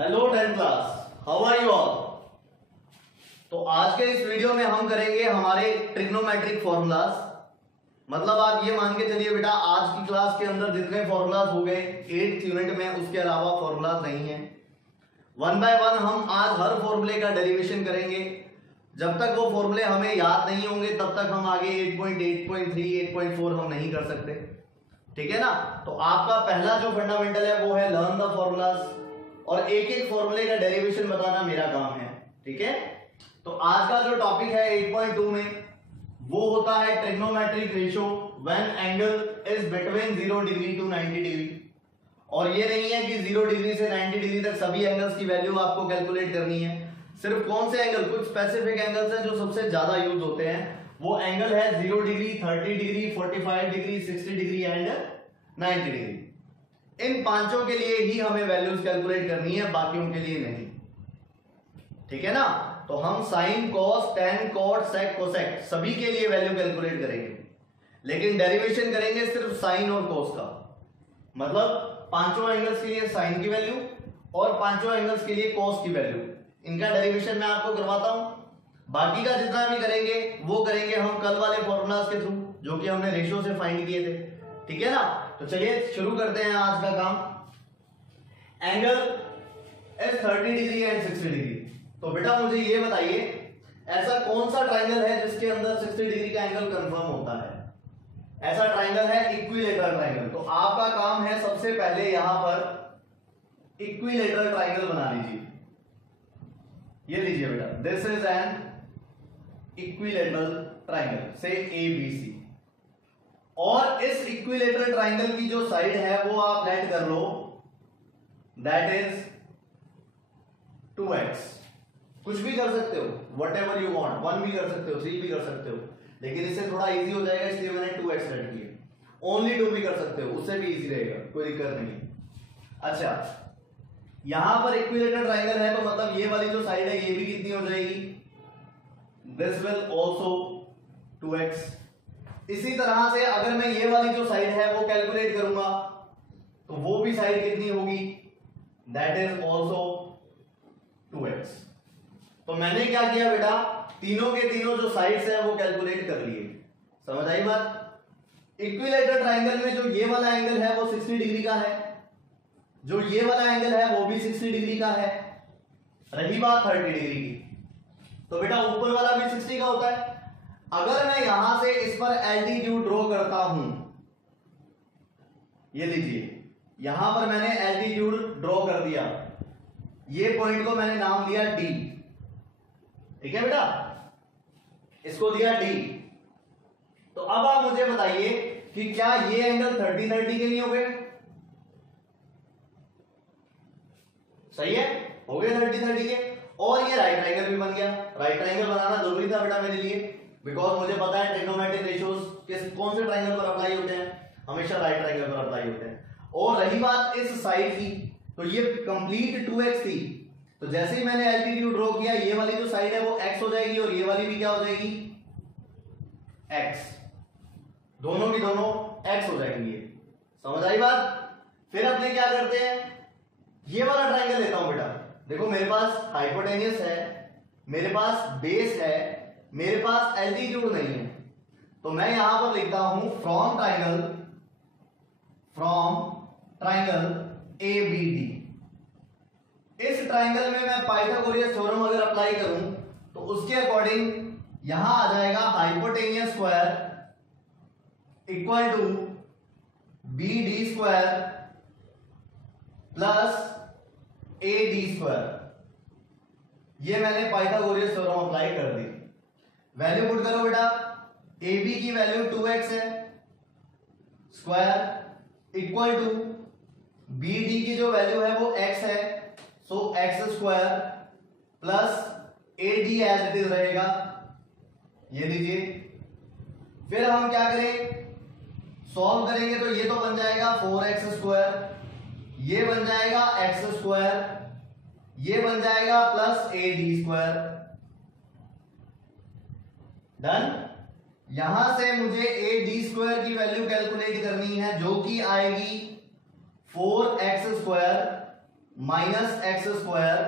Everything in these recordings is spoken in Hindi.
Hello 10th class, how are you all. तो आज के इस वीडियो में हम करेंगे हमारे ट्रिग्नोमेट्रिक फॉर्मूलाज। मतलब आप ये मान के चलिए बेटा, आज की क्लास के अंदर जितने फॉर्मूलाज हो गए 8th यूनिट में, उसके अलावा फॉर्मूलाज नहीं है। वन बाय वन हम आज हर फॉर्मूले का डेरिवेशन करेंगे। जब तक वो फॉर्मूले हमें याद नहीं होंगे तब तक हम आगे 8.8.3 8.4 हम नहीं कर सकते, ठीक है ना। तो आपका पहला जो फंडामेंटल है वो है लर्न द फॉर्मूलाज, और एक एक फॉर्मूले का डेरिवेशन बताना मेरा काम है, ठीक है। तो आज का जो टॉपिक है 8.2 में वो होता है trigonometric ratio when angle is between 0 degree to 90 degree. और ये नहीं है कि 0 डिग्री से 90 डिग्री तक सभी एंगल्स की वैल्यू आपको कैलकुलेट करनी है। सिर्फ कौन से एंगल, कुछ स्पेसिफिक एंगल्स हैं जो सबसे ज्यादा यूज होते हैं। वो एंगल है 0 degree, 30 degree, 45 degree, 60 degree and 90 degree. इन पांचों के लिए ही हमें वैल्यूज कैलकुलेट करनी है, बाकियों के लिए नहीं, ठीक है ना। तो हम sign, cos, tan, cot, sec, cosec सभी के लिए वैल्यू कैलकुलेट करेंगे, लेकिन डेरिवेशन करेंगे सिर्फ साइन और कॉस का। मतलब पांचों एंगल्स के लिए साइन की वैल्यू और पांचों एंगल्स के लिए कॉस की वैल्यू, इनका डेरिवेशन मैं आपको करवाता हूं। बाकी का जितना भी करेंगे वो करेंगे हम कल वाले फॉर्मूलाज के थ्रू, जो कि हमने रेशियो से फाइंड किए थे, ठीक है ना। तो चलिए शुरू करते हैं आज का काम। Angle is 30 degree and 60 degree. तो बेटा मुझे ये बताइए, ऐसा कौन सा ट्राइंगल है जिसके अंदर 60 डिग्री का एंगल कंफर्म होता है। ऐसा ट्राइंगल है इक्विलेटरल ट्राइंगल। तो आपका काम है सबसे पहले यहां पर इक्विलेटरल ट्राइंगल बना लीजिए। ये लीजिए बेटा, this is an equilateral triangle से ABC। और इस इक्विलेटरल ट्राइंगल की जो साइड है वो आप लेट कर लो, दैट इज 2x। कुछ भी कर सकते हो, वट एवर यू वॉन्ट, 1 भी कर सकते हो, 3 भी कर सकते हो, लेकिन इससे थोड़ा इजी हो जाएगा इसलिए मैंने 2x लेट किया। ओनली 2 भी कर सकते हो, उससे भी इजी रहेगा, कोई दिक्कत नहीं। अच्छा, यहां पर इक्विलेटरल ट्राइंगल है तो मतलब ये वाली जो साइड है ये भी कितनी हो जाएगी, दिस विल ऑल्सो 2x। इसी तरह से अगर मैं ये वाली जो साइड है वो कैलकुलेट करूंगा तो वो भी साइड कितनी होगी, दैट इज ऑल्सो 2x। तो मैंने क्या किया बेटा, तीनों के तीनों जो साइड्स हैं वो कैलकुलेट कर लिए। समझ आई बात। इक्विलेटरल ट्राइंगल में जो ये वाला एंगल है वो 60 डिग्री का है, जो ये वाला एंगल है वो भी 60 डिग्री का है। रही बात 30 डिग्री की, तो बेटा ऊपर वाला भी 60 का होता है। अगर मैं यहां से इस पर एल्टीट्यूड ड्रॉ करता हूं, ये लीजिए, यहां पर मैंने एल्टीट्यूड ड्रॉ कर दिया, ये पॉइंट को मैंने नाम दिया D, ठीक है बेटा, इसको दिया D। तो अब आप मुझे बताइए कि क्या ये एंगल 30-30 के नहीं हो गए, सही है, हो गए 30-30 के। और ये राइट ट्राइंगल भी बन गया। राइट ट्राइंगल बनाना जरूरी था बेटा मेरे लिए, बिकॉज मुझे पता है ट्रिग्नोमेट्रिक रेशियोज किस कौन से ट्राइंगल पर अप्लाई होते हैं, हमेशा राइट ट्राइंगल पर अप्लाई होते हैं। और रही बात इस साइड की, तो ये कंप्लीट 2x थी, तो जैसे ही मैंने एल्टीट्यूड ड्रॉ किया ये वाली जो साइड है वो x हो जाएगी और ये वाली भी क्या हो जाएगी, x। दोनों की दोनों x हो जाएंगी। समझ आई बात। फिर अपने क्या करते हैं, ये वाला ट्राइंगल लेता हूं बेटा। देखो मेरे पास हाइपोटेन्यूस है, मेरे पास बेस है, मेरे पास एल्टीट्यूड नहीं है, तो मैं यहां पर लिखता हूं फ्रॉम ट्राइंगल ABD। इस ट्राइंगल में मैं पाइथागोरस थ्योरम अगर अप्लाई करूं तो उसके अकॉर्डिंग यहां आ जाएगा hypotenuse square equal to BD square plus AD square. ये मैंने पाइथागोरस थ्योरम अप्लाई कर दी। वैल्यू पुट करो बेटा, AB की वैल्यू 2x है स्क्वायर इक्वल टू BD की जो वैल्यू है वो x है, so x square plus AD as it is रहेगा, ये लीजिए। फिर हम क्या करें, सॉल्व करेंगे तो ये तो बन जाएगा 4x स्क्वायर, ये बन जाएगा x स्क्वायर, ये बन जाएगा प्लस AD स्क्वायर। डन। यहां से मुझे AD स्क्वायर की वैल्यू कैलकुलेट करनी है, जो कि आएगी 4x square minus x square,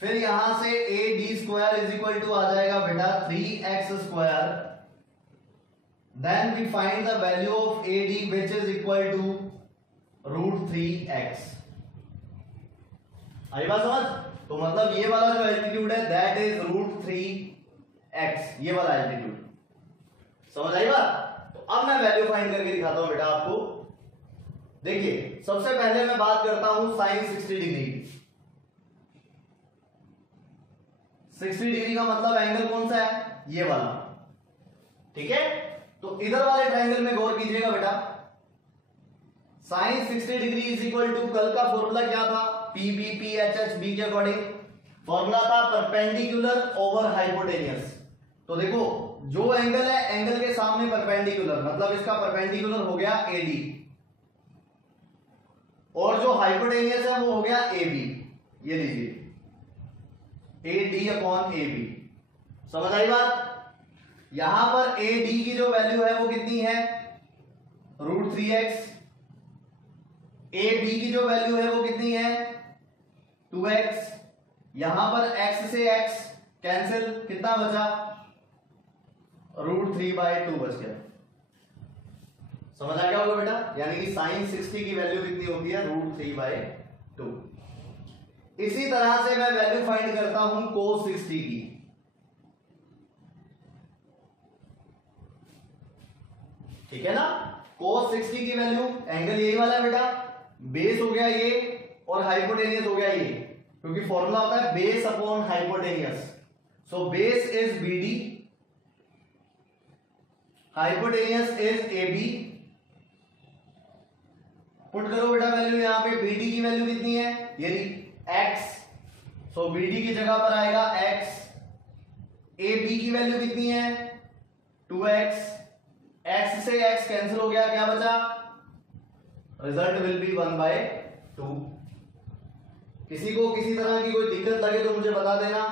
फिर यहां से A D square is equal to आ जाएगा बेटा 3x square, then we find the value of A D which is equal to √3x। आई बात समझ? तो मतलब ये वाला जो एल्टीट्यूड है दैट इज √3x, ये वाला एल्टीट्यूड। समझ आई बात? तो अब मैं वैल्यू फाइंड करके दिखाता हूं बेटा आपको। देखिए सबसे पहले मैं बात करता हूं साइन 60 डिग्री। 60 डिग्री का मतलब एंगल कौन सा है? ये वाला, ठीक है। तो इधर वाले ट्रायंगल में गौर कीजिएगा बेटा। Sine 60 degree is equal to, कल का फॉर्मूला क्या था? PBPHHB के अकॉर्डिंग फॉर्मूला था परपेंडिकुलर ओवर हाइपोटेनियस। तो देखो जो एंगल है एंगल के सामने परपेंडिकुलर, मतलब इसका परपेंडिकुलर हो गया AD, और जो हाइपोटेनियस है वो हो गया AB। ये लीजिए AD/AB। समझ आई बात? यहां पर AD की जो वैल्यू है वो कितनी है? √3x। AB की जो वैल्यू है वो कितनी है? 2x। यहां पर x से x कैंसिल, कितना बचा? √3/2 बच गया। समझ आ गया होगा बेटा? यानी कि साइन 60 की वैल्यू कितनी होती है? √3/2। इसी तरह से मैं वैल्यू फाइंड करता हूं cos 60 की। ठीक है ना? cos 60 की वैल्यू, एंगल यही वाला है बेटा, बेस हो गया ये और हाइपोटेनियस हो गया ये, क्योंकि फॉर्मूला होता है base upon hypotenuse. So base is BD, hypotenuse is AB। Put करो बेटा वैल्यू, यहां पे BD की वैल्यू कितनी है? ये x, सो BD की जगह पर आएगा x। AB की वैल्यू कितनी है? 2x। x से x कैंसिल हो गया, क्या बचा? Result will be 1/2। किसी को किसी तरह की कोई दिक्कत लगे तो मुझे बता देना।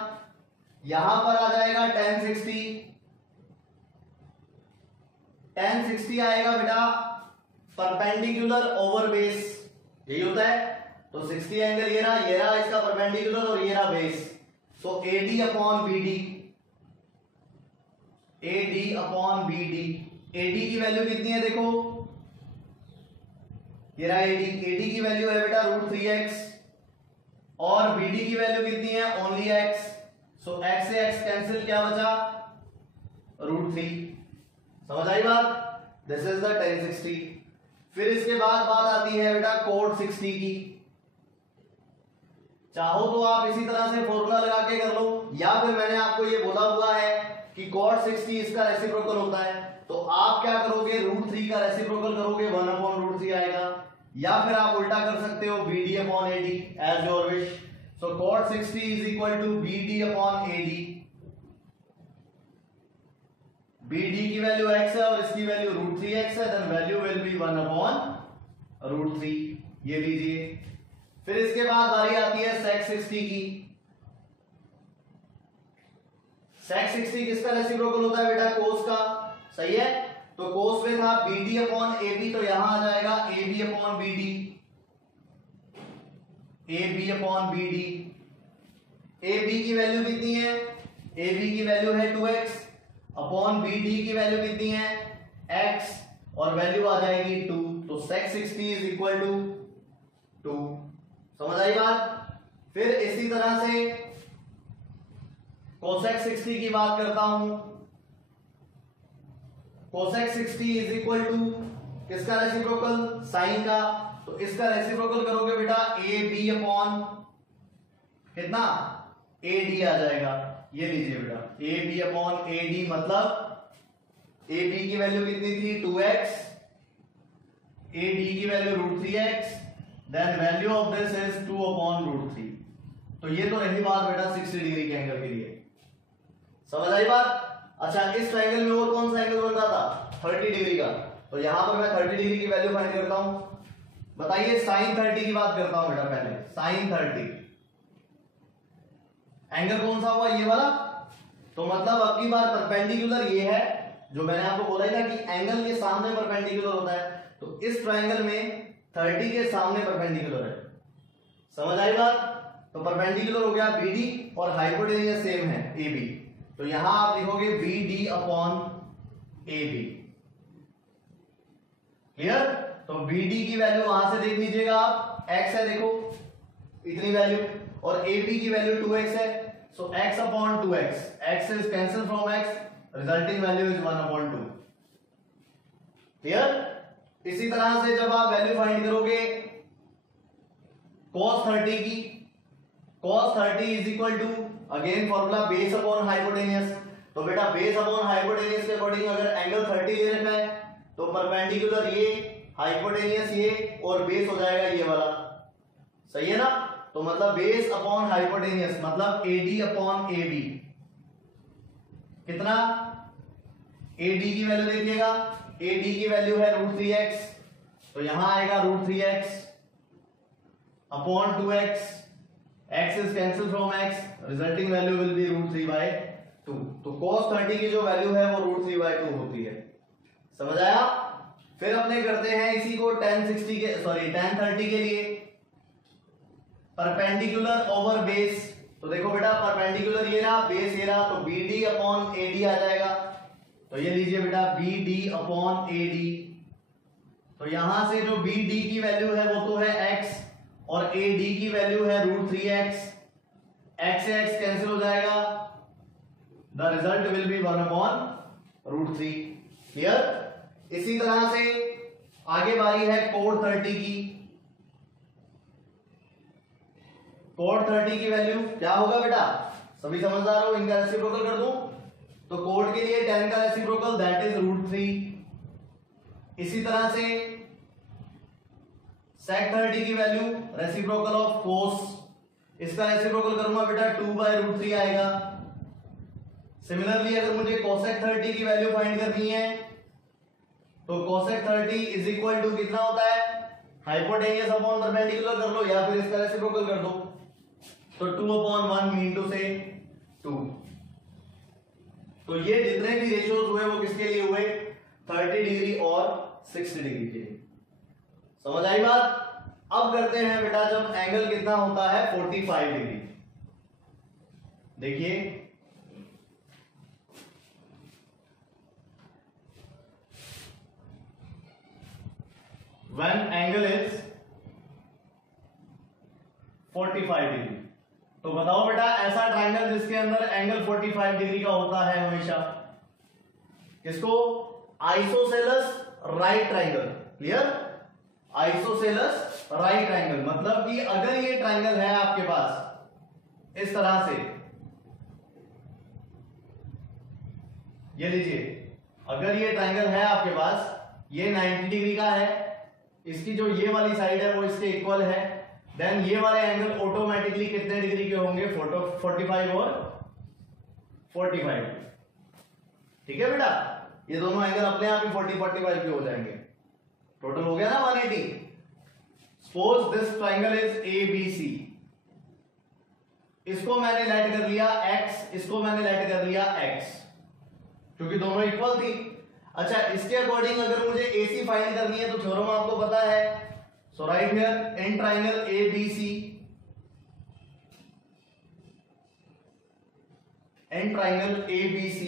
यहां पर आ जाएगा tan 60। tan 60 आएगा बेटा परपेंडिकुलर ओवर बेस, यही होता है। तो 60 एंगल ये रहा इसका परपेंडिकुलर और ये रहा बेस। सो AD/BD, AD/BD। AD की वैल्यू कितनी है? देखो ये रहा AD की वैल्यू है बेटा √3x, और BD की वैल्यू कितनी है? Only x। सो x से x कैंसिल, क्या बचा? √3। समझ आई बात? This is the tan 60। फिर इसके बाद बात आती है बेटा cot 60 की। चाहो तो आप इसी तरह से फॉर्मूला लगा के कर लो, या फिर मैंने आपको ये बोला हुआ है कि cot 60 इसका रेसिप्रोकल होता है, तो आप क्या करोगे? √3 का रेसिप्रोकल करोगे, 1/√3 आएगा, या फिर आप उल्टा कर सकते हो BD/AD as your wish. So cot 60 is equal to BD/AD। BD की वैल्यू x है और इसकी वैल्यू √3x है, देन वैल्यू विल बी 1/√3। ये लीजिए। फिर इसके बाद बारी आती है sec 60 की। sec 60 किसका रेसिप्रोकल होता है बेटा? cos का, सही है। तो cos में था BD/AB, तो यहां आ जाएगा AB/BD। AB/BD। AB की वैल्यू कितनी है? AB की वैल्यू है 2x, अपॉन BD की वैल्यू कितनी है? x, और वैल्यू आ जाएगी 2। तो sec 60 इज इक्वल टू 2। समझ आई बात? फिर इसी तरह से cosec 60 की बात करता हूं। cosec 60 इज इक्वल टू किसका रेसिप्रोकल? साइन का। तो इसका रेसिप्रोकल करोगे बेटा AB/ कितना? AD आ जाएगा। ये लीजिए बेटा AB/AD, मतलब AB की वैल्यू कितनी थी? 2x, AD की value √3x, then value of this is 2/√3। तो ये तो रही बात बेटा 60 डिग्री के एंगल के लिए। समझ आई बात? अच्छा, इस ट्रायंगल में और कौन सा एंगल बन रहा था? 30 डिग्री का। तो यहां पर मैं 30 डिग्री की वैल्यू फाइंड करता हूं। बताइए sin 30 की बात करता हूं बेटा पहले। sin 30 एंगल कौन सा हुआ? ये वाला। तो मतलब अब की बार परपेंडिकुलर ये है, जो मैंने आपको बोला ही था कि एंगल के सामने परपेंडिकुलर होता है। तो इस ट्रायंगल में 30 के सामने परपेंडिकुलर है। समझ आई बात? तो परपेंडिकुलर हो गया BD और हाइपोटेनियस सेम है AB, तो यहां आप लिखोगे BD अपॉन AB। क्लियर? तो BD की वैल्यू वहां से देख लीजिएगा आप, x है देखो इतनी वैल्यू, और AB की वैल्यू 2x है, so x upon 2x, x is cancel from x, resulting value is 1 upon 2। Clear? इसी तरह से जब आप वैल्यू फाइंड करोगे cos 30 की, cos 30 is equal to again formula base upon hypotenuse. तो बेटा बेस अपॉन हाइपोटेनियस के अकॉर्डिंग अगर एंगल 30 ले रखा है तो परपेंडिकुलर ये, हाइपोटेनियस ये, और बेस हो जाएगा ये वाला, सही है ना? तो मतलब बेस अपॉन हाइपोटेनियस मतलब AD अपॉन AB, कितना? AD की वैल्यू देखिएगा, AD की वैल्यू है √3x, तो यहां आएगा √3x upon 2x, x is cancel from x, resulting value will be √3/2। तो cos 30 की जो वैल्यू है वो √3/2 होती है। समझ आया? फिर अपने करते हैं इसी को tan 30 के लिए, परपेंडिकुलर ओवर बेस। तो देखो बेटा परपेंडिकुलर ये रहा, बेस ये रहा, तो BD अपॉन AD आ जाएगा। तो ये लीजिए बेटा BD अपॉन AD, तो यहां से जो BD की वैल्यू है वो तो है x, और AD की वैल्यू है √3x, x से x कैंसिल हो जाएगा, the result will be 1 upon √3। Clear? इसी तरह से आगे बारी है cot 30 की। cot 30 की वैल्यू क्या होगा बेटा? सभी समझदार हो? इनका रेसिप्रोकल कर दूं तो cot के लिए tan का रेसिप्रोकल दैट इज √3। इसी तरह से sec 30 की वैल्यू रेसिप्रोकल ऑफ cos, इसका रेसिप्रोकल करूंगा बेटा 2/√3 आएगा। सिमिलरली अगर मुझे cosec 30 की वैल्यू फाइंड करनी है तो cosec 30 इज इक्वल टू कितना होता है? हाइपोटेनियस अपॉन परपेंडिकुलर कर लो या फिर इसका रेसिप्रोकल कर दो, तो 2/1 मीन टू से 2। तो ये जितने भी रेशियोज हुए वो किसके लिए हुए? 30 डिग्री और 60 डिग्री के लिए। समझ आई बात? अब करते हैं बेटा जब एंगल कितना होता है 45 डिग्री। देखिए when angle is 45 डिग्री, तो बताओ बेटा ऐसा ट्राइंगल जिसके अंदर एंगल 45 डिग्री का होता है हमेशा, किसको? Isosceles right triangle. Clear? Isosceles right triangle मतलब कि अगर ये ट्राइंगल है आपके पास इस तरह से, ये लीजिए अगर ये ट्राइंगल है आपके पास, ये 90 डिग्री का है, इसकी जो ये वाली साइड है वो इसके इक्वल है, देन ये वाले एंगल ऑटोमेटिकली कितने डिग्री के होंगे? 45 और 45। ठीक है बेटा? ये दोनों एंगल अपने आप ही 40-45 के हो जाएंगे। टोटल हो गया ना 180। Suppose this triangle is ABC, इसको मैंने लेट कर लिया x, इसको मैंने लेट कर लिया x, क्योंकि दोनों इक्वल थी। अच्छा इसके अकॉर्डिंग अगर मुझे AC फाइंड करनी है तो थ्योरम आपको पता है, so right here in triangle ABC, in triangle ABC,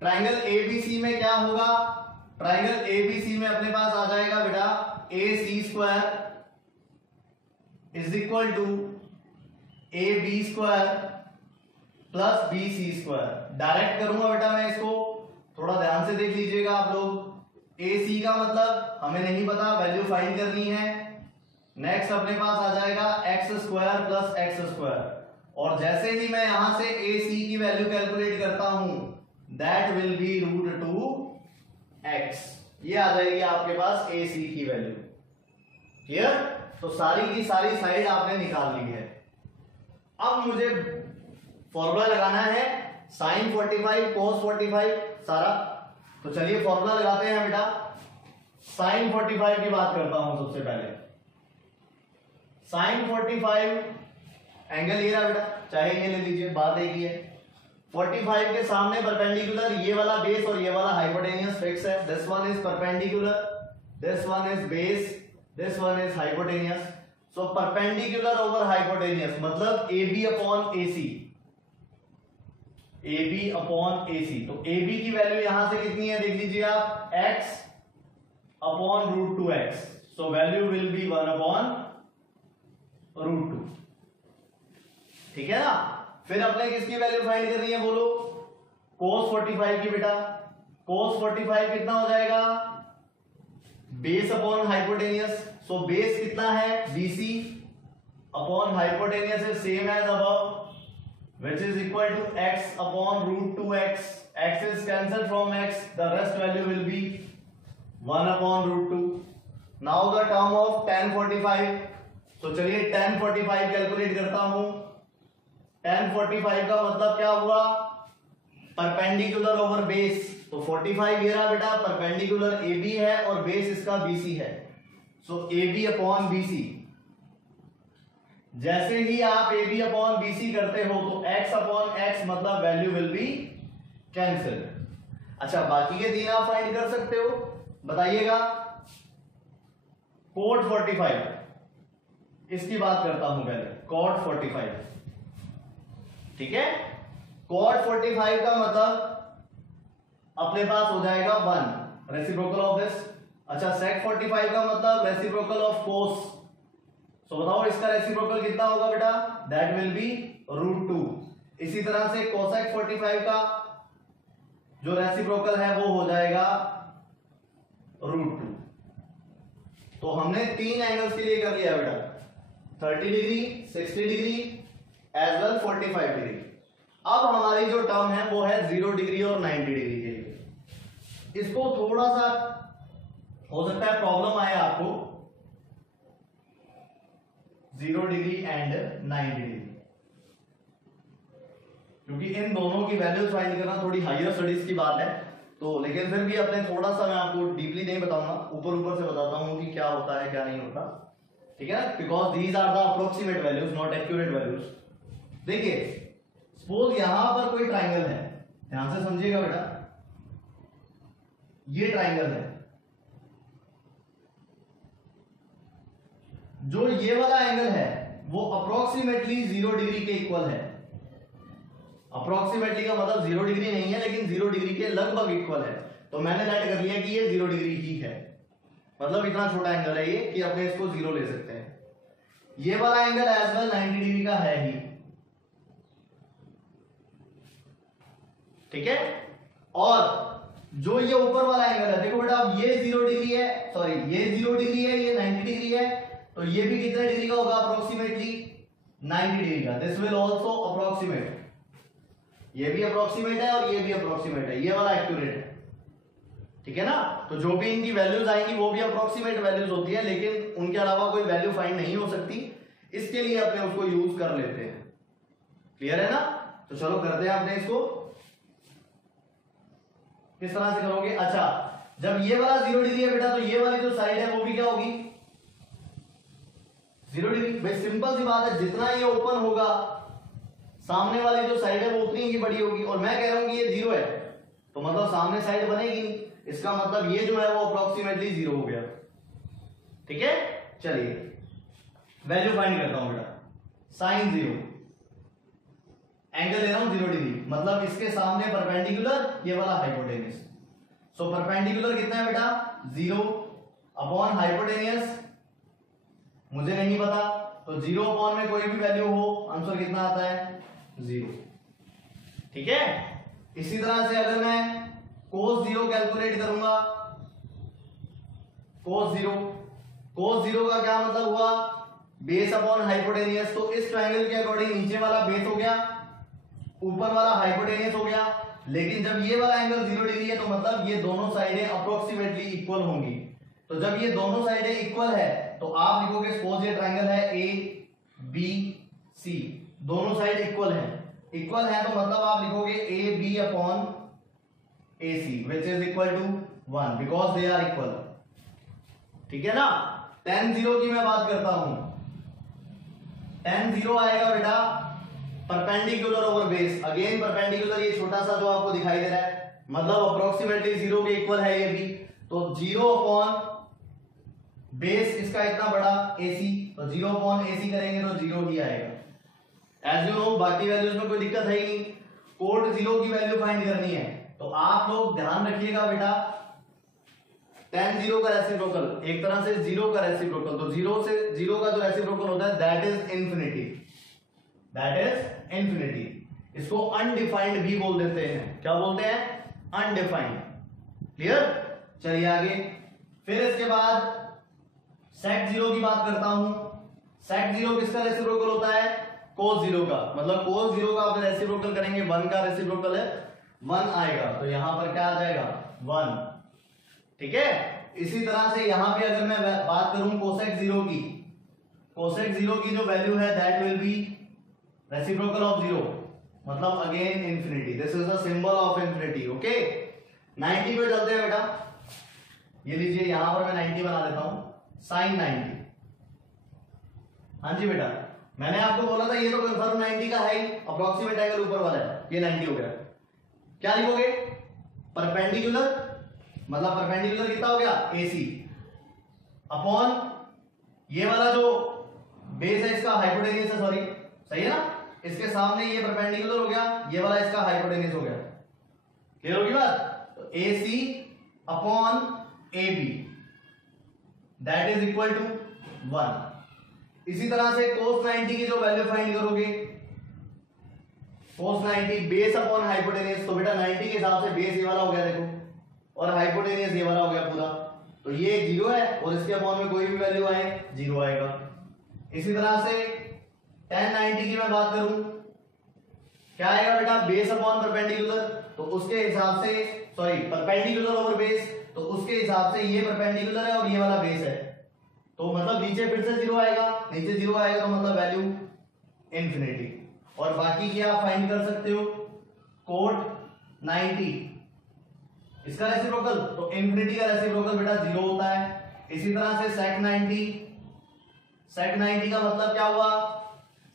triangle ABC में क्या होगा? ट्राइंगल ABC में अपने पास आ जाएगा बेटा AC² is equal to AB² plus BC²। Direct करूंगा बेटा मैं इसको, थोड़ा ध्यान से देख लीजिएगा आप लोग। AC का मतलब हमें नहीं पता, वैल्यू फाइंड करनी है। नेक्स्ट अपने पास आ जाएगा x² प्लस x², और जैसे ही मैं यहां से AC की वैल्यू कैलकुलेट करता हूं दैट विल बी √2x, ये आ जाएगी आपके पास AC की वैल्यू। क्लियर? तो सारी की सारी साइड आपने निकाल ली है। अब मुझे फॉर्मूला लगाना है sin 45 cos 45 सारा, तो चलिए फॉर्मूला लगाते हैं बेटा। sin 45 की बात करता हूं सबसे पहले। sin 45 एंगल ये रहा बेटा, चाहे ये ले लीजिए, बात एक ही है। 45 के सामने परपेंडिकुलर ये वाला बेस और ये वाला हाइपोटेनियस फिक्स है। This one is perpendicular, this one is base, this one is hypotenuse. So perpendicular over hypotenuse मतलब AB upon AC, AB upon AC। तो AB की वैल्यू यहां से कितनी है देख लीजिए आप, x upon root 2x, so value will be 1 upon root 2। ठीक है ना। फिर अपने किसकी वैल्यू फाइंड करनी है बोलो, cos 45 की बेटा। cos 45 कितना हो जाएगा, base upon hypotenuse, so base कितना है BC upon hypotenuse is same as above, which is equal to x upon root 2x, x is cancelled from x, the rest value will be 1 upon root 2. Now the term of tan 45, तो चलिए tan 45 कैलकुलेट करता हूं। tan 45 का मतलब क्या हुआ, परपेंडिकुलर ओवर बेस, तो 45 ये रहा बेटा, परपेंडिकुलर AB है और बेस इसका BC है, सो AB अपॉन BC। जैसे ही आप AB अपॉन BC करते हो तो x अपॉन x मतलब वैल्यू विल बी कैंसिल। अच्छा बाकी के तीन आप फाइंड कर सकते हो, बताइएगा। cot 45, इसकी बात करता हूं पहले, cot 45, ठीक है। cot 45 का मतलब अपने पास हो जाएगा 1, रेसिप्रोकल ऑफ दिस। अच्छा sec 45 का मतलब रेसिप्रोकल ऑफ cos, तो बताओ इसका रेसिप्रोकल कितना होगा बेटा, दैट विल बी रूट 2। इसी तरह से कोसेक 45 का जो रेसिप्रोकल है वो हो जाएगा रूट 2। तो हमने तीन एंगल्स के लिए कर लिया बेटा, 30 degree, 60 degree as well 45 degree. अब हमारी जो टर्म है वो है 0 डिग्री और 90 डिग्री के लिए। इसको थोड़ा सा हो सकता है प्रॉब्लम आए आपको, 0 डिग्री एंड 90 डिग्री, क्योंकि इन दोनों की वैल्यूज फाइंड करना थोड़ी हायर स्टडीज की बात है। तो लेकिन फिर भी अपने थोड़ा सा मैं आपको डीपली नहीं बताऊंगा, ऊपर ऊपर से बताता हूं कि क्या होता है क्या नहीं होता, ठीक है, because these are the approximate values not accurate values. देखिए सपोज यहां पर कोई ट्राइंगल है, ध्यान से समझिएगा बेटा, ये ट्राइंगल है, जो ये वाला एंगल है वो अप्रोक्सीमेटली 0 डिग्री के इक्वल है। अप्रोक्सीमेटली का मतलब 0 डिग्री नहीं है, लेकिन 0 डिग्री के लगभग इक्वल है। तो मैंने सेट कर लिया कि ये 0 डिग्री ही है, मतलब इतना छोटा एंगल है ये कि अपने इसको 0 ले सकते हैं। ये वाला एंगल एज वेल 90 डिग्री का है ही, ठीक है। और जो ये ऊपर वाला एंगल है, देखो बेटा अब ये 0 डिग्री है, सॉरी ये 0 डिग्री है, ये 90 डिग्री है, तो ये भी कितने डिग्री का होगा, अप्रोक्सीमेटली 90 डिग्री का। दिस विल आल्सो अप्रोक्सीमेट, ये भी अप्रोक्सीमेट है और ये भी अप्रोक्सीमेट है, ये वाला एक्यूरेट है, ठीक है ना। तो जो भी इनकी वैल्यूज आएंगी वो भी अप्रोक्सीमेट वैल्यूज होती है, लेकिन उनके अलावा कोई वैल्यू फाइंड नहीं हो सकती, इसके लिए अपने उसको यूज कर लेते हैं। क्लियर है ना। तो चलो करते हैं अपने इसको, किस तरह से करोगे। अच्छा जब ये वाला 0 डिग्री है बेटा, तो ये वाली जो साइड है वो भी क्या होगी, 0 डिग्री। भाई सिंपल सी बात है, जितना ये ओपन होगा सामने वाली जो साइड है वो उतनी ही बड़ी होगी। और मैं कह रहा हूं कि ये 0 है, तो मतलब सामने साइड बनेगी नहीं, इसका मतलब ये जो है वो अप्रोक्सीमेटली 0 हो गया, ठीक है। चलिए वैल्यू फाइंड करता हूं बेटा, साइन 0, एंगल ले रहा हूं 0 डिग्री, मतलब इसके सामने परपेंडिकुलर ये वाला हाइपोटेनियस। सो परपेंडिकुलर कितना है बेटा, 0 अपॉन हाइपोटेनियस मुझे नहीं पता, तो 0 अपॉन में कोई भी वैल्यू हो आंसर कितना आता है, 0, ठीक है। इसी तरह से अगर मैं cos 0 कैलकुलेट करूंगा, cos 0 का क्या मतलब हुआ, बेस अपॉन हाइपोटेनियस। तो इस ट्रायंगल के अकॉर्डिंग नीचे वाला बेस हो गया, ऊपर वाला हाइपोटेनियस हो गया। लेकिन जब ये वाला एंगल 0 डिग्री है तो मतलब ये दोनों साइडें अप्रोक्सीमेटली इक्वल होंगी। तो जब ये दोनों साइडें इक्वल है तो आप लिखोगे सपोज ये ट्रायंगल है ए बी सी, दोनों साइड इक्वल है, इक्वल है तो मतलब आप लिखोगे A B upon A C which is equal to 1 because they are equal, ठीक है ना। tan 0 की मैं बात करता हूं, tan 0 आएगा बेटा perpendicular over base, again perpendicular, ये छोटा सा जो आपको दिखाई दे रहा है मतलब अप्रोक्सीमेटली 0 के इक्वल है ये भी, तो 0 अपॉन बेस इसका इतना बड़ा AC, तो 0/AC करेंगे तो 0 ही आएगा। एज यू नो बाकी वैल्यूज में कोई दिक्कत है ही नहीं, कोड 0 की वैल्यू फाइंड करनी है। तो आप लोग ध्यान रखिएगा बेटा, tan 0 का रेसिप्रोकल एक तरह से 0 का रेसिप्रोकल, तो 0 का जो रेसिप्रोकल होता है that is infinity, that is infinity. इसको अनडिफाइंड भी बोल देते हैं, क्या बोलते हैं? अनडिफाइंड। क्लियर? चलिए आगे। फिर इसके बाद sec 0 की बात करता हूं। sec 0 किसका रेसिप्रोकल होता है? cos 0 का, मतलब cos 0 का आप रेसिप्रोकल करेंगे 1 का रेसिप्रोकल है 1 आएगा, तो यहां पर क्या आ जाएगा? 1। ठीक है। इसी तरह से यहां पे अगर मैं बात करूं cosec 0 की, cosec 0 की जो वैल्यू है that will be reciprocal of 0, मतलब again infinity. This is the symbol of infinity. Okay, 90 पे चलते हैं बेटा। ये लीजिए यहां पर मैं 90 बना देता हूं, sin 90। हाँ जी बेटा, मैंने आपको बोला था ये तो कन्फर्म 90 का है ही, अप्रोक्सीमेट एंगल ऊपर वाला है, ये 90 हो गया। क्या लिखोगे? परपेंडिकुलर, मतलब परपेंडिकुलर कितना हो गया? AC अपॉन ये वाला जो बेस है इसका हाइपोटेन्यूज है, सॉरी सही है ना, इसके सामने ये परपेंडिकुलर हो गया, ये वाला इसका हाइपोटेन्यूज हो गया। क्लियर होगी बात? तो AC upon AB that is equal to 1। इसी तरह से cos 90 की जो वैल्यू फाइंड करोगे, cos 90 बेस अपॉन हाइपोटेन्यूज, तो बेटा 90 के हिसाब से बेस ये वाला हो गया देखो, और हाइपोटेन्यूज ये वाला हो गया पूरा, तो ये 0 है और इसके अपॉन में कोई भी वैल्यू आए 0 आएगा। इसी तरह से tan 90 की मैं बात करूं, क्या आएगा बेटा? बेस अपॉन परपेंडिकुलर, तो उसके हिसाब से, सॉरी परपेंडिकुलर ओवर बेस, तो उसके हिसाब से ये परपेंडिकुलर है और ये वाला बेस है, तो मतलब नीचे फिर से 0 आएगा, नीचे 0 आएगा तो मतलब वैल्यू इंफिनिटी। और बाकी क्या आप फाइंड कर सकते हो? cot 90 इसका रेसिप्रोकल, तो इंफिनिटी का रेसिप्रोकल बेटा 0 होता है। इसी तरह से sec 90, sec 90 का मतलब क्या हुआ?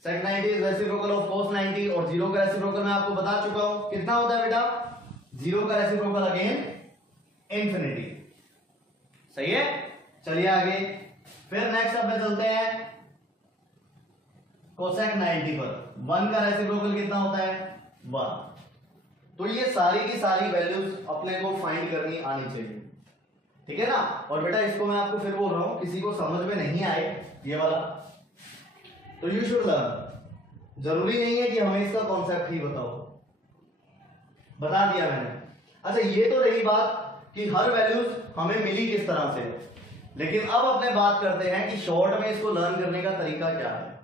sec 90 is reciprocal of cos 90, और 0 का रेसिप्रोकल मैं आपको बता चुका हूं कितना होता है बेटा? 0 का रेसिप्रोकल अगेन इंफिनिटी। सही है। चलिए आगे। फिर नेक्स्ट अब चलते हैं cosec 90 पर। 1 का रेसिप्रोकल कितना होता है? 1। तो ये सारी की सारी वैल्यूज अपने को फाइंड करनी आनी चाहिए, ठीक है ना। और बेटा इसको मैं आपको फिर बोल रहा हूं, किसी को समझ में नहीं आए ये वाला तो यू शुड लर्न। जरूरी नहीं है कि हमें इसका कॉन्सेप्ट ही बताओ, बता दिया मैंने। अच्छा ये तो रही बात कि हर वैल्यूज हमें मिली किस तरह से, लेकिन अब अपने बात करते हैं कि शॉर्ट में इसको लर्न करने का तरीका क्या है,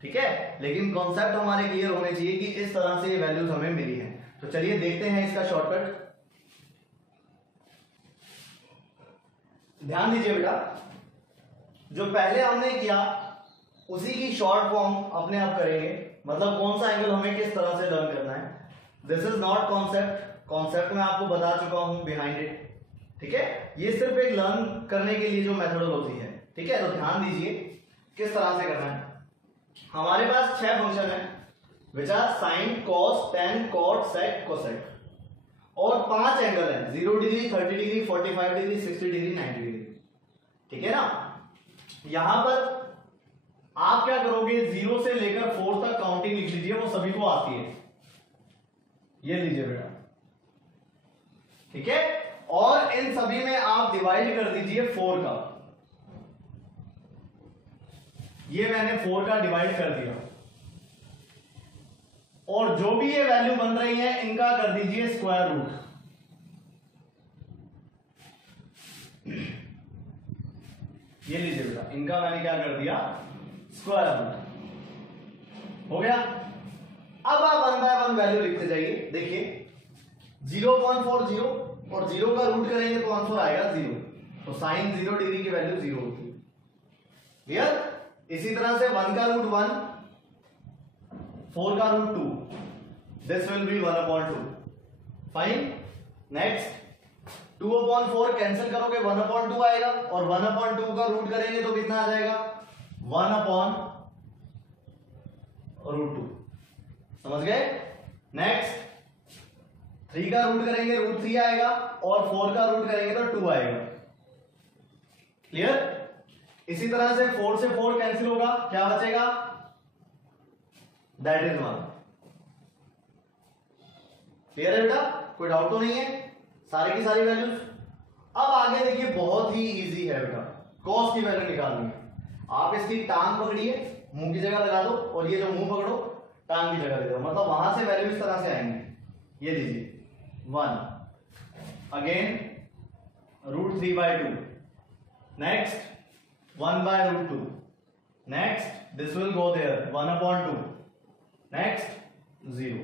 ठीक है। लेकिन कॉन्सेप्ट हमारे क्लियर होने चाहिए कि इस तरह से ये वैल्यूज हमें मिली हैं। तो चलिए देखते हैं इसका शॉर्टकट। ध्यान दीजिए बेटा, जो पहले हमने किया उसी की शॉर्ट फॉर्म अपने आप करेंगे, मतलब कौन सा एंगल हमें किस तरह से लर्न करना है। This is not concept, concept में आपको बता चुका हूं बिहाइंड इट, ठीक है। ये सिर्फ एक लर्न करने के लिए जो मेथोडोलॉजी है, ठीक है। तो ध्यान दीजिए किस तरह से करना है। हमारे पास 6 फंक्शन है which are sine, cos, tan, cot, sec, cosec, और 5 एंगल है 0 degree, 30 degree, 45 degree, 60 degree, 90 degree, ठीक है ना। यहां पर आप क्या करोगे, 0 से लेकर 4 तक काउंटिंग लिख लीजिए, वो सभी को आती है। ये लीजिए बेटा, ठीक है। और इन सभी में आप डिवाइड कर दीजिए 4 का, ये मैंने 4 का डिवाइड कर दिया, और जो भी ये वैल्यू बन रही है इनका कर दीजिए स्क्वायर रूट। ये लीजिए बेटा, इनका मैंने क्या कर दिया, स्क्वायर रूट हो गया। अब आप 1 बाय 1 वैल्यू लिखते जाइए। देखिए 0.40 और 0 का रूट करेंगे तो आंसर आएगा 0, तो साइन 0 डिग्री की वैल्यू 0 होती है। क्लियर। इसी तरह से 1 का रूट 1, 4 का root 2, this will be 1/2। Fine. Next 2/4 cancel करोगे 1/2 आएगा, और 1/2 का रूट करेंगे तो कितना आ जाएगा, 1/√2। समझ गए। नेक्स्ट 3 का रूट करेंगे रूट 3 आएगा, और 4 का रूट करेंगे तो 2 आएगा। क्लियर। इसी तरह से 4 से 4 कैंसिल होगा, क्या बचेगा? That is 1। क्लियर है बेटा? कोई डाउट तो नहीं है? सारे की सारी वैल्यूज। अब आगे देखिए, बहुत ही इजी है बेटा, कॉस की वैल्यू निकालनी है। आप इसकी टांग पकड़िए, मुंह की जगह लगा दो, और ये जो मुंह पकड़ो टांग की जगह दे दो, मतलब वहां से वैल्यू इस तरह से आएंगे। ये लीजिए 1, again √3/2, next 1/√2, next this will go there 1/2, next 0।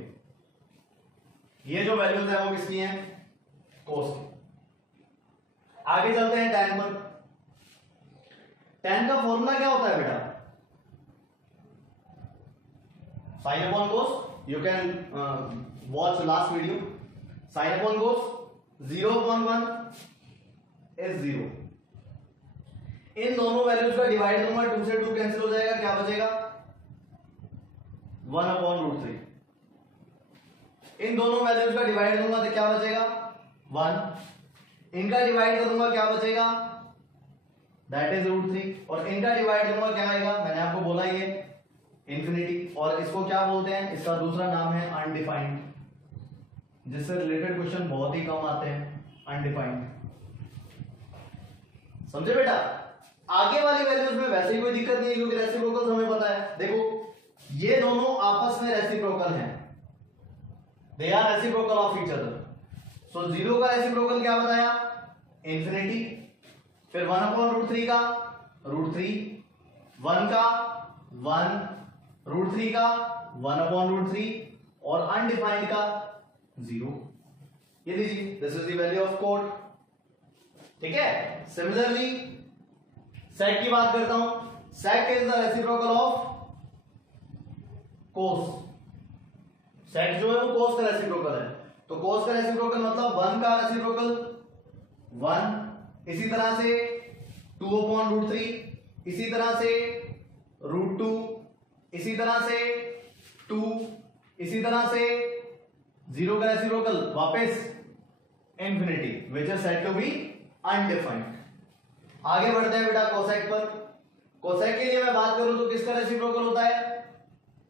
ये जो वैल्यूज है वो किसकी हैं? कोस की। आगे चलते हैं tan पर। tan का फॉर्मूला क्या होता है बेटा? sin upon cos, you can watch last video. sin upon cos 0/1 is 0। इन दोनों वैल्यूज का डिवाइड करूंगा, 2 से 2 कैंसिल हो जाएगा, क्या बचेगा? 1/√3। इन दोनों वैल्यूज का डिवाइड करूंगा तो क्या बचेगा? 1। इनका डिवाइड करूंगा क्या बचेगा? That is √3। और इनका डिवाइड करूंगा क्या आएगा? मैंने आपको बोला ये इंफिनिटी। और इसको क्या बोलते हैं? इसका दूसरा नाम है अनडिफाइंड, जिससे रिलेटेड क्वेश्चन बहुत ही कम आते हैं। अनडिफाइंड, समझे बेटा? आगे वाली वैल्यूज में वैसे ही कोई दिक्कत नहीं है, क्योंकि रेसिप्रोकल हमें पता है। देखो, ये दोनों आपस में रेसिप्रोकल हैं, they are reciprocal of each other. So 0 का रेसिप्रोकल क्या बताया? इंफिनिटी। फिर 1/√3 का √3, 1 का 1, √3 का 1/√3, और अनडिफाइंड का 0। ये लीजिए, this is the value of cot. ठीक है। सिमिलरली सेक की बात करता हूं। Sec is the reciprocal of cos. Sec जो है वो कोस का रेसिप्रोकल है। तो कोस का रेसिप्रोकल मतलब 1 का रेसिप्रोकल 1, इसी तरह से 2/√3, इसी तरह से √2, इसी तरह से 2, इसी तरह से 0 का रेसिप्रोकल वापस infinity, which is said to be undefined. आगे बढ़ते हैं बेटा कोसेक पर। कोसेक के लिए मैं बात करूं तो किसका रेसिप्रोकल होता है?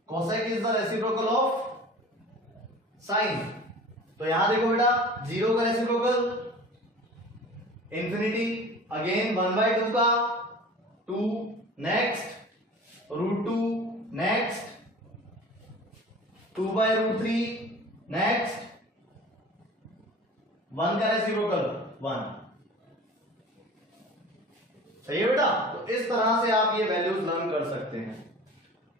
Cosec is the reciprocal of sine. तो यहां देखो बेटा, 0 का रेसिप्रोकल इंफिनिटी, अगेन 1/2 का 2, नेक्स्ट √2, नेक्स्ट 2/√3, नेक्स्ट 1 का रेसिप्रोकल 1। सही है बेटा? तो इस तरह से आप ये वैल्यूज लर्न कर सकते हैं।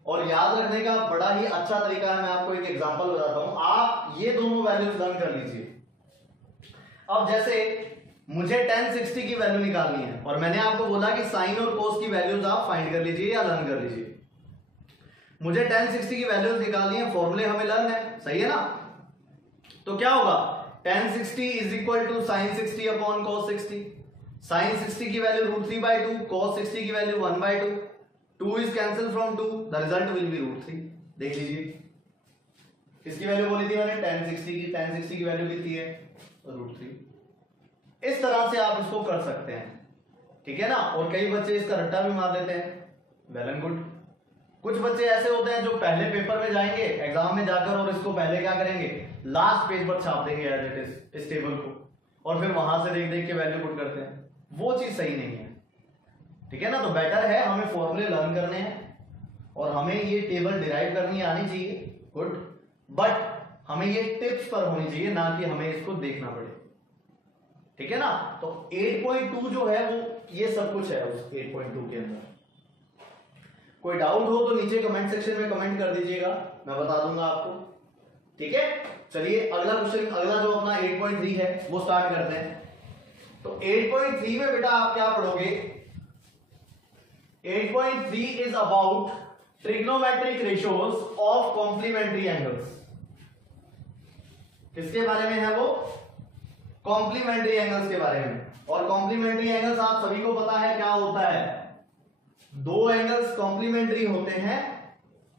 और याद रखने का बड़ा ही अच्छा तरीका है, मैं आपको एक एग्जांपल बताता हूं। आप ये दोनों वैल्यूज लर्न कर लीजिए। अब जैसे मुझे tan 60 की वैल्यू निकालनी है, और मैंने आपको बोला कि साइन और कोस की वैल्यूज आप फाइंड कर लीजिए या लर्न कर लीजिए। मुझे tan 60 की वैल्यूज निकालनी है, फॉर्मूले हमें लर्न है, सही है ना? तो क्या होगा? tan 60 is equal to sin 60 upon cos 60। sin 60 की वैल्यू √3/2, cos 60 की value 1/2, 2 is cancelled from 2, the result will be √3। देख लीजिए, किसकी वैल्यू बोली थी मैंने? tan 60 की। tan 60 की वैल्यू कितनी है? √3। इस तरह से आप इसको कर सकते हैं, ठीक है ना? और कई बच्चे इसका रट्टा भी मार देते हैं, वेल एंड गुड। कुछ बच्चे ऐसे होते हैं जो पहले पेपर में जाएंगे एग्जाम में जाकर, और इसको पहले क्या करेंगे? लास्ट पेज पर छाप देंगे एज इट इज इस टेबल को, और फिर वहां से देख देख के वैल्यू पुट करते हैं। वो चीज सही नहीं है, ठीक है ना? तो बेटर है हमें फॉर्मूले लर्न करने हैं, और हमें ये टेबल डिराइव करनी आनी चाहिए, गुड, बट हमें ये टिप्स पर होनी चाहिए, ना कि हमें इसको देखना पड़े, ठीक है ना? तो 8.2 जो है वो ये सब कुछ है उस 8.2 के अंदर। कोई डाउट हो तो नीचे कमेंट सेक्शन में कमेंट कर दीजिएगा, मैं बता दूंगा आपको, ठीक है? चलिए अगला क्वेश्चन, अगला जो अपना 8.3 है वो स्टार्ट करते हैं। तो 8.3 में बेटा आप क्या पढ़ोगे? 8.3 is about trigonometric ratios of complementary angles. किसके बारे में है वो? कॉम्प्लीमेंट्री एंगल्स के बारे में। और कॉम्प्लीमेंट्री एंगल्स आप सभी को पता है क्या होता है? दो एंगल्स कॉम्प्लीमेंट्री होते हैं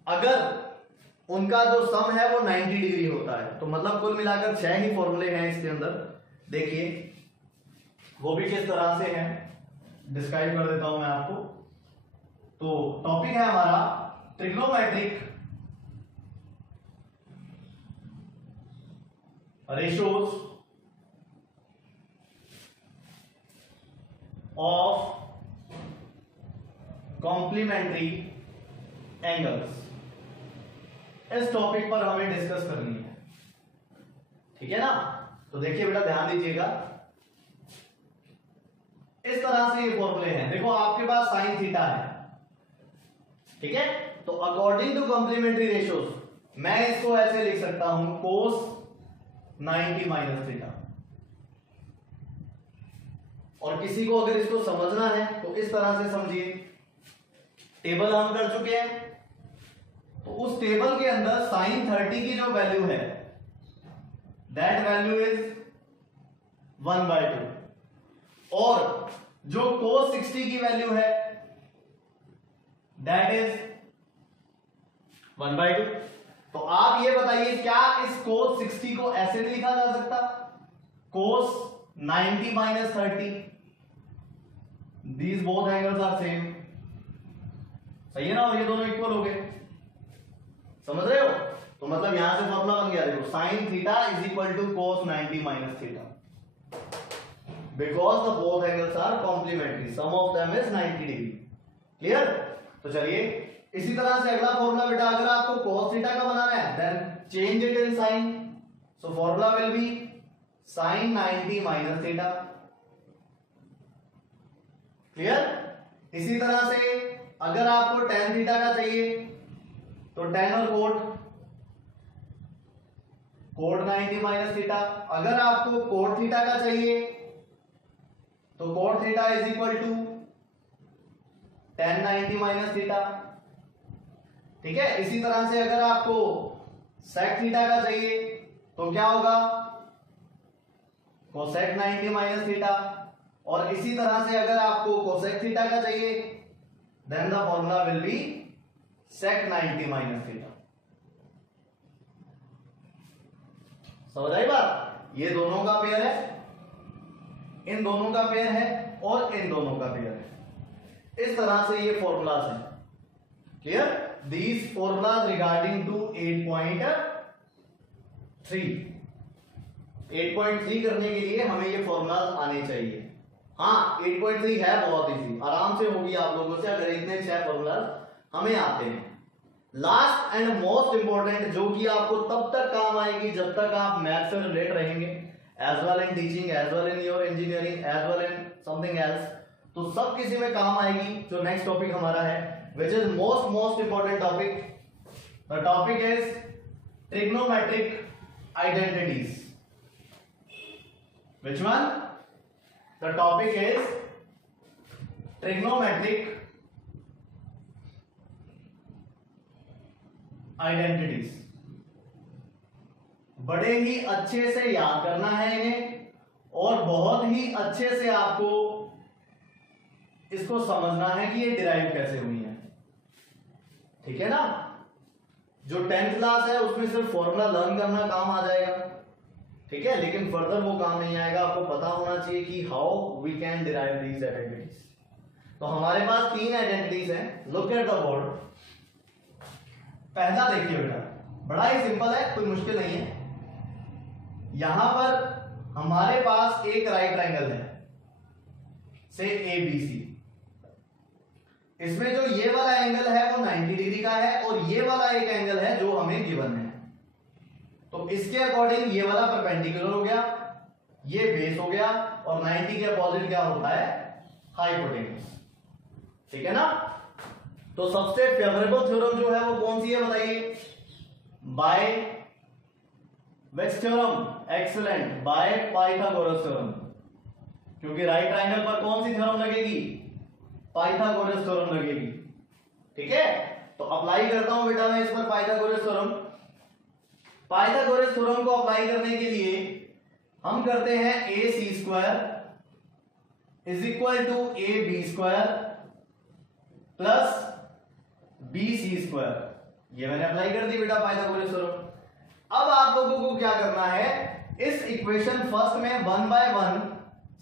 अगर उनका जो सम है वो 90 डिग्री होता है। तो मतलब कुल मिलाकर 6 ही फॉर्मूले हैं इसके अंदर। देखिए वो भी किस तरह से हैं, डिस्क्राइब कर देता हूं मैं आपको। तो टॉपिक है हमारा trigonometric ratios of complementary angles. इस टॉपिक पर हमें डिस्कस करनी है, ठीक है ना। तो देखिए बेटा, ध्यान दीजिएगा, इस तरह से ये फॉर्मूले हैं। देखो आपके पास साइन थीटा है, ठीक है। तो अकॉर्डिंग टू कॉम्प्लीमेंट्री रेशियोज मैं इसको ऐसे लिख सकता हूं, कोस 90 माइनस थीटा। और किसी को अगर इसको समझना है तो इस तरह से समझिए, टेबल हम कर चुके हैं, तो उस टेबल के अंदर साइन 30 की जो वैल्यू है दैट वैल्यू इज 1/2, और जो cos 60 की वैल्यू है दैट इज 1/2। तो आप ये बताइए, क्या इस cos 60 को ऐसे नहीं लिखा जा सकता, cos 90 minus 30, these both angles are same, सही है ना, और ये दोनों इक्वल हो गए, समझ रहे हो। तो मतलब यहां से फॉर्मूला बन गया, देखो sine theta is equal to cos 90 minus theta, because the both angles are complementary, sum of them is 90 degree, clear. तो चलिए इसी तरह से अगला फॉर्मूला बेटा, अगर आपको cos थीटा का बनाना है then change it in sine, so formula will be sin 90 minus theta, clear. इसी तरह से अगर आपको tan थीटा का चाहिए तो tan और cot 90 माइनस थीटा, अगर आपको cot थीटा का चाहिए तो cot theta is equal to tan 90 minus theta, ठीक है। इसी तरह से अगर आपको sec थीटा का चाहिए तो क्या होगा, cosec 90 माइनस थीटा, और इसी तरह से अगर आपको cosec थीटा का चाहिए then the formula will be sec 90 minus theta. समझ आई बात, ये दोनों का पेयर है, इन दोनों का पेयर है, और इन दोनों का पेयर है। इस तरह से ये फॉर्मूलाज हैं, clear. These formulas regarding to 8.3 करने के लिए हमें ये फॉर्मूलाज आने चाहिए। हाँ 8.3 है बहुत इजी, आराम से होगी आप लोगों से अगर इतने 6 फॉर्मूलाज हमें आते हैं। लास्ट एंड मोस्ट इंपॉर्टेंट, जो कि आपको तब तक काम आएगी जब तक आप मैथ से रिलेट रहेंगे, as well in teaching, as well in your engineering, as well in something else, तो सब किसी में काम आएगी। जो नेक्स्ट टॉपिक हमारा है, which is most important topic, the topic is trigonometric identities. Which one? The topic is trigonometric identities. बड़े ही अच्छे से याद करना है इन्हें, और बहुत ही अच्छे से आपको इसको समझना है कि ये डिराइव कैसे हुई है, ठीक है ना। जो 10th क्लास है उसमें सिर्फ फॉर्मूला लर्न करना काम आ जाएगा, ठीक है, लेकिन फर्दर वो काम नहीं आएगा। आपको पता होना चाहिए कि how we can derive these identities. तो हमारे पास 3 आइडेंटिटीज हैं, लुक एट द बोर्ड। पहला देखिए बेटा, बड़ा ही सिंपल है, कोई मुश्किल नहीं है। यहां पर हमारे पास एक राइट ट्रायंगल है, से ABC। इसमें जो ये वाला एंगल है वो 90 डिग्री का है, और ये वाला एक एंगल है जो हमें गिवन है। तो इसके अकॉर्डिंग ये वाला परपेंडिकुलर हो गया, ये बेस हो गया, और 90 के अपोजिट क्या होता है, हाइपोटेन्यूज, ठीक है ना। तो सबसे फेवरेबल थ्योरम जो है वो कौन सी है बताइए, by which theorem, excellent, by Pythagoras theorem. क्योंकि राइट ट्रायंगल पर कौन सी थ्योरम लगेगी, पाइथागोरस थ्योरम लगेगी, ठीक है। तो अप्लाई करता हूं बेटा मैं इस पर पाइथागोरस थ्योरम। पाइथागोरस थ्योरम को अप्लाई करने के लिए हम करते हैं AC² is equal to AB² plus BC²। ये मैंने अप्लाई कर दी बेटा पाइथागोरस थ्योरम। अब आप लोगों को क्या करना है, इस इक्वेशन फर्स्ट में 1 बाय 1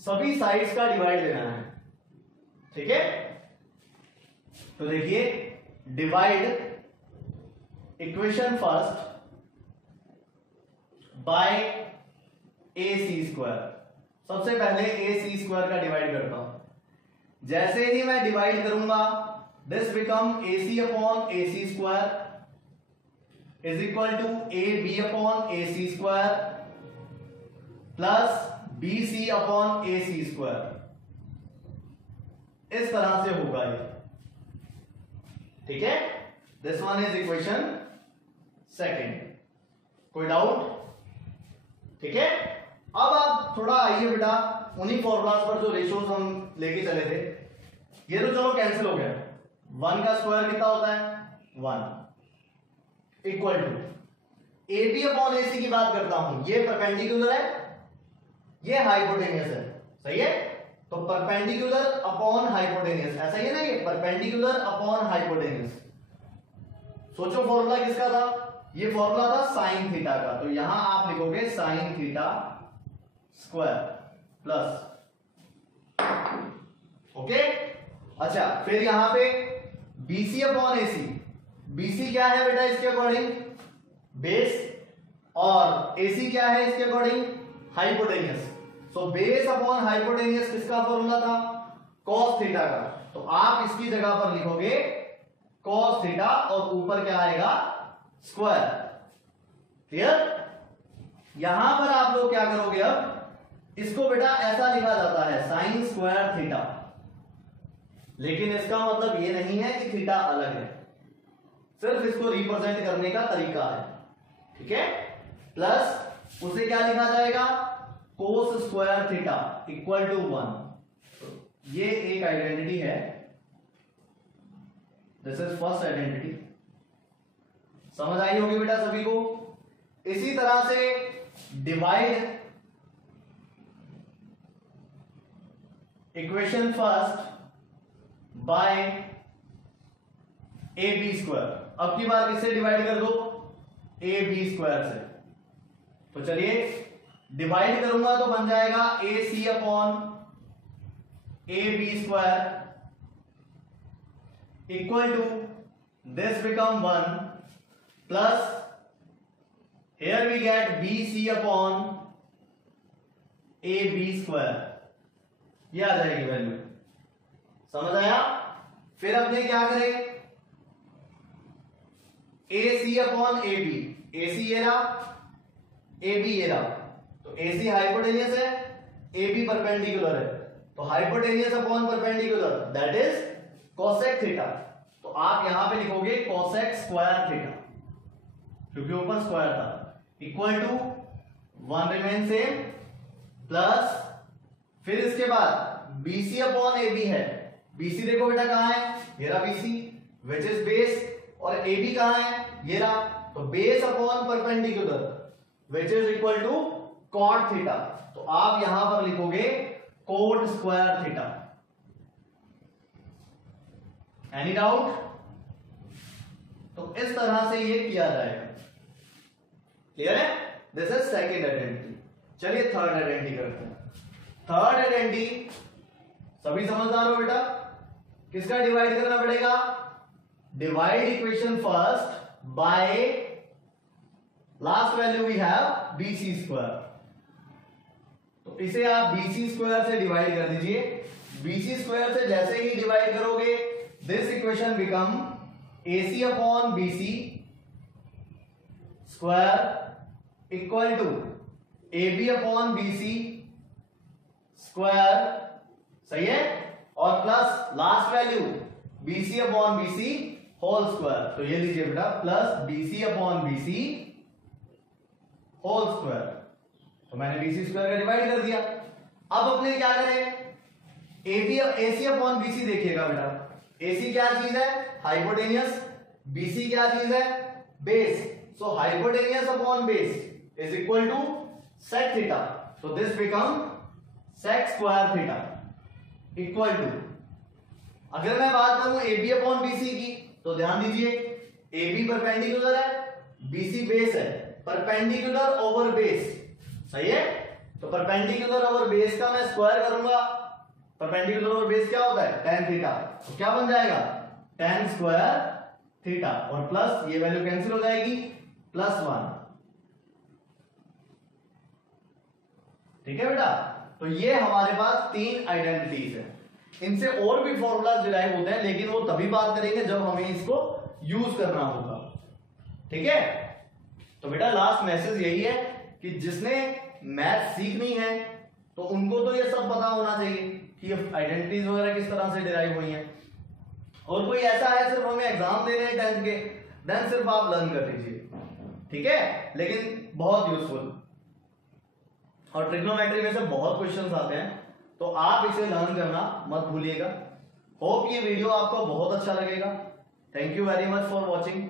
सभी साइड्स का डिवाइड लेना है, ठीक है। तो देखिए, divide equation first by A C square. सबसे पहले ए सी स्क्वायर का डिवाइड करता हूं। जैसे ही मैं डिवाइड करूंगा, this become A C upon A C square is equal to A B upon A C square plus B C upon A C square. इस तरह से होगा ये, ठीक है। This one is equation second. कोई डाउट? ठीक है। अब आप थोड़ा आइए बेटा, उन्हीं फॉर्मूलाज पर जो रेशियोज हम लेके चले थे, ये तो चलो कैंसिल हो गया। 1 का स्क्वायर कितना होता है? 1 equal to A B upon A C की बात करता हूं। ये परपेंडिकुलर है, ये हाइपोटेनियस है, सही है। तो परपेंडिकुलर अपॉन हाइपोटेनियस, ऐसा ही है ना, ये परपेंडिकुलर अपॉन हाइपोटेनियस। सोचो फॉर्मूला किसका था? ये फॉर्मूला था साइन थीटा का। तो यहां आप लिखोगे sine theta square plus, okay. अच्छा, फिर यहां पे बीसी अपॉन एसी। बीसी क्या है बेटा इसके अकॉर्डिंग? बेस। और एसी क्या है इसके according? Hypotenuse. So base upon hypotenuse किसका फॉर्मूला था? कॉस थीटा का। तो आप इसकी जगह पर लिखोगे कॉस थीटा और ऊपर क्या आएगा? स्क्वायर। क्लियर? यहां पर आप लोग क्या करोगे? अब इसको बेटा ऐसा लिखा जाता है साइन स्क्वायर थीटा, लेकिन इसका मतलब ये नहीं है कि थीटा अलग है, सिर्फ इसको रिप्रेजेंट करने का तरीका है, ठीक है। प्लस उसे क्या लिखा जाएगा? Cos square theta equal to 1। ये एक आइडेंटिटी है, दिस इज फर्स्ट आइडेंटिटी। समझ आई होगी बेटा सभी को। इसी तरह से divide equation first by A B square. अब की बार किससे डिवाइड कर दो? ए बी स्क्वायर से। तो चलिए डिवाइड करूंगा तो बन जाएगा A C upon A B square equal to this become 1 plus here we get BC upon AB स्क्वायर। ये आ जाएगी वैल्यू, समझ आया। फिर अपने क्या करें? AC upon AB। AC ये रहा, AB ये रहा। तो AC हाइपोटेनियस है, AB परपेंडिकुलर है। तो hypotenuse upon perpendicular that is cosec theta. तो आप यहां पे लिखोगे कोसेक स्क्वायर थीटा, क्योंकि ऊपर स्क्वायर था, equal to 1 remain same plus, फिर इसके बाद BC अपॉन AB है। BC देखो बेटा कहां है? ये रहा BC विच इज बेस, और AB कहां है? ये रहा। तो base upon perpendicular which is equal to cot theta. तो आप यहां पर लिखोगे cot square theta. Any doubt? तो इस तरह से ये किया जाएगा। क्लियर है? This is second identity. चलिए थर्ड आइडेंटिटी करते हैं। थर्ड आइडेंटिटी सभी समझदार हो बेटा? किसका डिवाइड करना पड़ेगा? Divide equation first by last value we have BC square. तो इसे आप BC स्क्वायर से डिवाइड कर दीजिए। BC स्क्वायर से जैसे ही डिवाइड करोगे, this equation become AC upon BC square equal to AB upon BC square, सही है। और plus last value BC upon BC whole square. तो ये लीजिए बेटा plus BC upon BC whole square. तो मैंने BC स्क्वायर का डिवाइड कर दिया। अब अपने क्या करें? AC अपॉन BC देखिएगा बेटा। AC क्या चीज है? हाइपोटेनियस। BC क्या चीज है? Base. So hypotenuse upon base is equal to sec theta. So this become sec square theta equal to, अगर मैं बात करूं AB अपॉन BC की, तो ध्यान दीजिए AB परपेंडिकुलर है, BC बेस है, परपेंडिकुलर ओवर बेस, सही है। तो परपेंडिकुलर ओवर बेस का मैं स्क्वायर करूंगा। परपेंडिकुलर ओवर बेस क्या होता है? tan theta. तो क्या बन जाएगा? tan स्क्वायर थीटा और प्लस ये वैल्यू कैंसिल हो जाएगी +1। ठीक है बेटा, तो ये हमारे पास 3 आइडेंटिटीज है। इनसे और भी फॉर्मूला डिराइव होते हैं, लेकिन वो तभी बात करेंगे जब हमें इसको यूज करना होगा। ठीक है, तो बेटा लास्ट मैसेज यही है कि जिसने मैथ सीखनी है तो उनको तो ये सब पता होना चाहिए कि आइडेंटिटीज वगैरह किस तरह से डिराइव हुई हैं। और कोई ऐसा है सिर्फ हमें एग्जाम देने हैं 10th के, देन सिर्फ आप लर्न कर लीजिए। ठीक है, लेकिन बहुत यूजफुल, और ट्रिग्नोमेट्री में से बहुत क्वेश्चंस आते हैं, तो आप इसे लर्न करना मत भूलिएगा। होप ये वीडियो आपको बहुत अच्छा लगेगा। Thank you very much for watching.